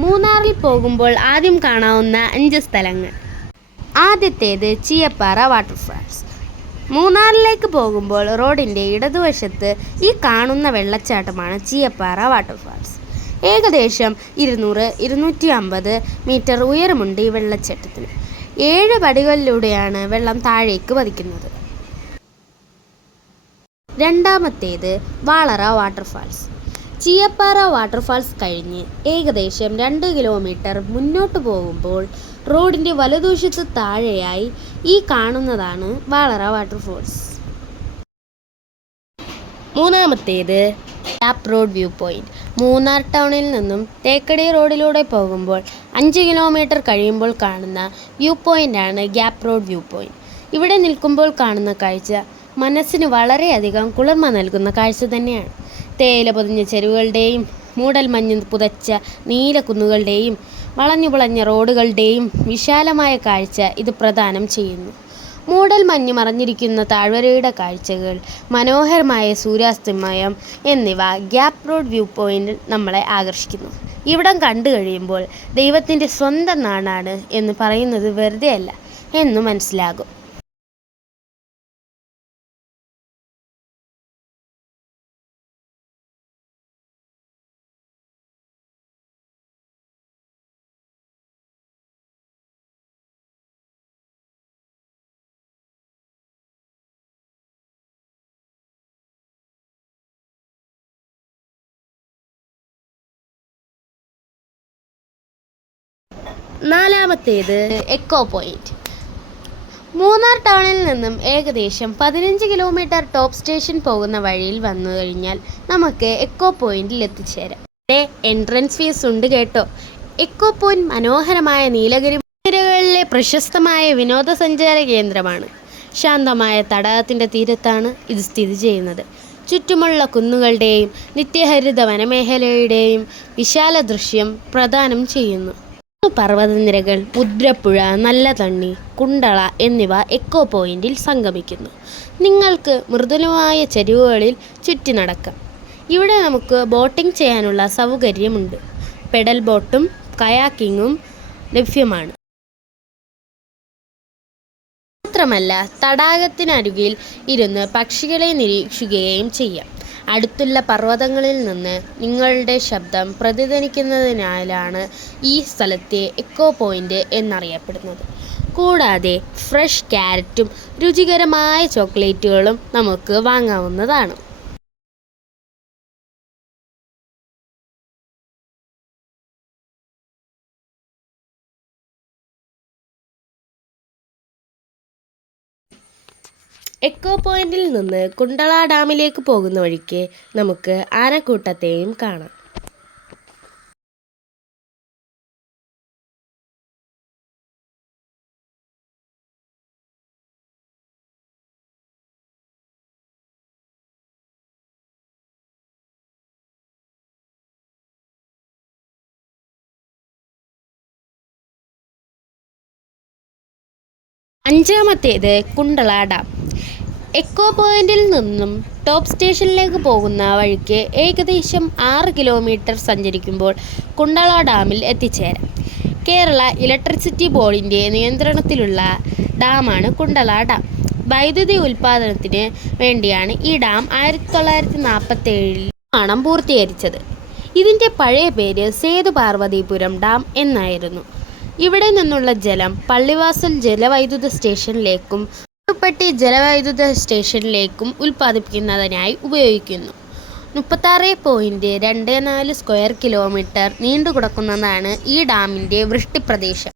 മൂന്നാറിൽ പോകുമ്പോൾ ആദ്യം കാണാവുന്ന 5 സ്ഥലങ്ങൾ. ആദ്യത്തേത് ചീയപ്പാറ വാട്ടർഫാൾസ്. മൂന്നാറിലേക്ക് പോകുമ്പോൾ റോഡിൻ്റെ ഇടതുവശത്ത് ഈ കാണുന്ന വെള്ളച്ചാട്ടമാണ് ചീയപ്പാറ വാട്ടർഫാൾസ്. ഏകദേശം 200-250 മീറ്റർ ഉയരമുണ്ട് ഈ വെള്ളച്ചാട്ടത്തിന്. 7 പടികളിലൂടെയാണ് വെള്ളം താഴേക്ക് പതിക്കുന്നത്. രണ്ടാമത്തേത് വാളറ വാട്ടർഫാൾസ്. ചീയപ്പാറ വാട്ടർഫാൾസ് കഴിഞ്ഞ് ഏകദേശം 2 കിലോമീറ്റർ മുന്നോട്ട് പോകുമ്പോൾ റോഡിൻ്റെ വലതുവശത്ത് താഴെയായി ഈ കാണുന്നതാണ് വാളറ വാട്ടർഫാൾസ്. മൂന്നാമത്തേത് gap road view point. Munnar ടൗണിൽ നിന്നും തേക്കടി റോഡിലൂടെ പോകുമ്പോൾ 5 കിലോമീറ്റർ കഴിയുമ്പോൾ കാണുന്ന വ്യൂ പോയിൻ്റാണ് ഗ്യാപ്പ് റോഡ് വ്യൂ പോയിന്റ്. ഇവിടെ നിൽക്കുമ്പോൾ കാണുന്ന കാഴ്ച മനസ്സിന് വളരെയധികം കുളിർമ നൽകുന്ന കാഴ്ച തന്നെയാണ്. തേയില പൊതിഞ്ഞ ചെരുവുകളുടെയും മൂടൽ മഞ്ഞ് പുതച്ച നീലക്കുന്നുകളുടെയും വളഞ്ഞുപുളഞ്ഞ റോഡുകളുടെയും വിശാലമായ കാഴ്ച ഇത് പ്രദാനം ചെയ്യുന്നു. മൂടൽ മഞ്ഞ് മറഞ്ഞിരിക്കുന്ന താഴ്വരയുടെ കാഴ്ചകൾ, മനോഹരമായ സൂര്യാസ്തമയം എന്നിവ ഗ്യാപ്പ് റോഡ് വ്യൂ പോയിന്റിൽ നമ്മളെ ആകർഷിക്കുന്നു. ഇവിടം കണ്ടു കഴിയുമ്പോൾ ദൈവത്തിൻ്റെ സ്വന്തം നാടാണ് എന്ന് പറയുന്നത് വെറുതെയല്ല എന്ന് മനസ്സിലാകും. നാലാമത്തേത് എക്കോ പോയിന്റ്. മൂന്നാർ ടൗണിൽ നിന്നും ഏകദേശം 15 കിലോമീറ്റർ ടോപ്പ് സ്റ്റേഷൻ പോകുന്ന വഴിയിൽ വന്നു കഴിഞ്ഞാൽ നമുക്ക് എക്കോ പോയിന്റിൽ എത്തിച്ചേരാം. ഇവിടെ എൻട്രൻസ് ഫീസ് ഉണ്ട് കേട്ടോ. എക്കോ പോയിന്റ് മനോഹരമായ നീലഗിരി നിരകളിലെ പ്രശസ്തമായ വിനോദസഞ്ചാര കേന്ദ്രമാണ്. ശാന്തമായ തടാകത്തിൻ്റെ തീരത്താണ് ഇത് സ്ഥിതി ചെയ്യുന്നത്. ചുറ്റുമുള്ള കുന്നുകളുടെയും നിത്യഹരിത വനമേഖലയുടെയും വിശാല ദൃശ്യം പ്രദാനം ചെയ്യുന്നു. പർവ്വതനിരകൾ, മുദ്രപ്പുഴ, നല്ല തണ്ണി, കുണ്ടള എന്നിവ എക്കോ പോയിന്റിൽ സംഗമിക്കുന്നു. നിങ്ങൾക്ക് മൃദുലമായ ചരിവുകളിൽ ചുറ്റി നടക്കാം. ഇവിടെ നമുക്ക് ബോട്ടിംഗ് ചെയ്യാനുള്ള സൗകര്യമുണ്ട്. പെഡൽ ബോട്ടും കയാക്കിങ്ങും ലഭ്യമാണ്. മാത്രമല്ല തടാകത്തിനരികിൽ ഇരുന്ന് പക്ഷികളെ നിരീക്ഷിക്കുകയും ചെയ്യാം. അടുത്തുള്ള പർവ്വതങ്ങളിൽ നിന്ന് നിങ്ങളുടെ ശബ്ദം പ്രതിധ്വനിക്കുന്നതിനാലാണ് ഈ സ്ഥലത്തെ എക്കോ പോയിന്റ് എന്നറിയപ്പെടുന്നത്. കൂടാതെ ഫ്രഷ് ക്യാരറ്റും രുചികരമായ ചോക്ലേറ്റുകളും നമുക്ക് വാങ്ങാവുന്നതാണ്. എക്കോ പോയിന്റിൽ നിന്ന് കുണ്ടള ഡാമിലേക്ക് പോകുന്ന വഴിക്ക് നമുക്ക് ആനക്കൂട്ടത്തെയും കാണാം. അഞ്ചാമത്തേത് കുണ്ടള ഡാം. എക്കോ പോയിന്റിൽ നിന്നും ടോപ്പ് സ്റ്റേഷനിലേക്ക് പോകുന്ന വഴിക്ക് ഏകദേശം 6 കിലോമീറ്റർ സഞ്ചരിക്കുമ്പോൾ കുണ്ടള ഡാമിൽ എത്തിച്ചേരാം. കേരള ഇലക്ട്രിസിറ്റി ബോർഡിൻ്റെ നിയന്ത്രണത്തിലുള്ള ഡാമാണ് കുണ്ടള ഡാം. വൈദ്യുതി ഉൽപ്പാദനത്തിന് വേണ്ടിയാണ് ഈ ഡാം 1947 നിർമ്മാണം പൂർത്തീകരിച്ചത്. ഇതിൻ്റെ പഴയ പേര് സേതു പാർവതീപുരം ഡാം എന്നായിരുന്നു. ഇവിടെ നിന്നുള്ള ജലം പള്ളിവാസൽ ജലവൈദ്യുത സ്റ്റേഷനിലേക്കും പട്ടി ജലവൈദ്യുത സ്റ്റേഷനിലേക്കും ഉൽപ്പാദിപ്പിക്കുന്നതിനായി ഉപയോഗിക്കുന്നു. 36.24 സ്ക്വയർ കിലോമീറ്റർ നീണ്ടുകിടക്കുന്നതാണ് ഈ ഡാമിൻ്റെ വൃഷ്ടിപ്രദേശം.